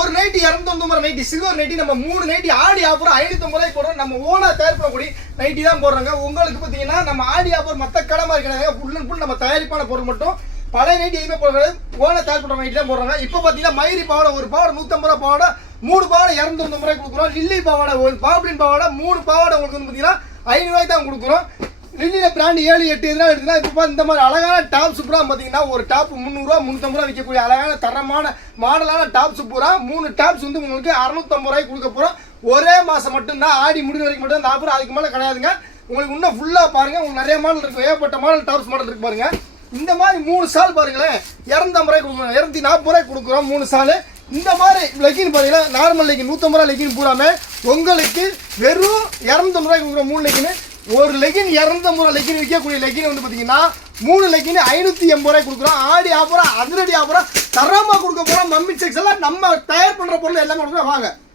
ஒரு nightie 250 nightie silver nightie நம்ம 3 nightie ஆடி offer 550 ரூபாய் போடுறோம். நம்ம ஓனா தயார் பண்ணக்கூடிய நைட்டி தான் போடுறாங்க. உங்களுக்கு பார்த்தீங்கன்னா நம்ம ஆடி ஆஃபர் மற்ற கடை மாதிரி கிடையாது. ஃபுல் அண்ட் ஃபுல் நம்ம தயாரிப்பான பொருள் மட்டும். பழைய நைட்டி எதுவுமே போடுறது ஓனா தயார் பண்ணுற நைட்டி தான் போடுறாங்க. இப்போ பார்த்தீங்கன்னா மயிரி பாவாடை ஒரு பாவாடை 150 ரூபா பாவாடை 3 பாவாடை 250 ரூபாய் கொடுக்குறோம். லில்லி பாவாடை ஒரு பாப்ளின் பாவாடை 3 பாவாடை உங்களுக்கு வந்து பார்த்தீங்கன்னா 500 ரூபாய்க்கு தான் கொடுக்குறோம். லில்லியில் பிராண்ட் 7, 8 இதெல்லாம் எடுத்துனா இப்போ இந்த மாதிரி அழகான டாப் சூப்பராக பார்த்தீங்கன்னா ஒரு டாப் 300 ரூபா 350 ரூபா விற்கக்கூடிய அழகான தரமான மாடலான டாப் சூப்பராக 3 டாப்ஸ் வந்து உங்களுக்கு 650 ரூபாய்க்கு கொடுக்க போகிறோம். ஒரே மாதம் மட்டும்தான், ஆடி முடிவு வரைக்கும் மட்டும் அந்த ஆஃபர். அதுக்கு மேலே கிடையாதுங்க. உங்களுக்கு இன்னும் ஃபுல்லாக பாருங்கள், உங்களுக்கு நிறைய மாடல் இருக்குது, ஏகப்பட்ட மாடல் டாப்ஸ் மாடல் இருக்குது பாருங்கள். இந்த மாதிரி 3 சால் பாருங்களேன் 250 ரூபாய்க்கு கொடுக்குறோம், 240 ரூபாய்க்கு கொடுக்குறோம் 3 சால். இந்த மாதிரி லெக்கின் பார்த்தீங்கன்னா நார்மல் லெக்கின் 150 ரூபா லெக்கின் பூராமே உங்களுக்கு வெறும் 250 ரூபாய்க்கு கொடுக்குறோம். 3 லெக்கின் ஒரு லெகின் 250 ரூபா லெகின் விற்கக்கூடிய லெகின் வந்து பார்த்தீங்கன்னா 3 லெகின் 580 ரூபாய்க்கு கொடுக்குறோம். ஆடி ஆஃபரா அதிரடி ஆஃபரா தரமாக கொடுக்க போகிறோம். மம்மி செக்ஸ் எல்லாம் நம்ம தயார் பண்ணுற பொருள் எல்லாமே கொடுக்குறோம். வாங்க.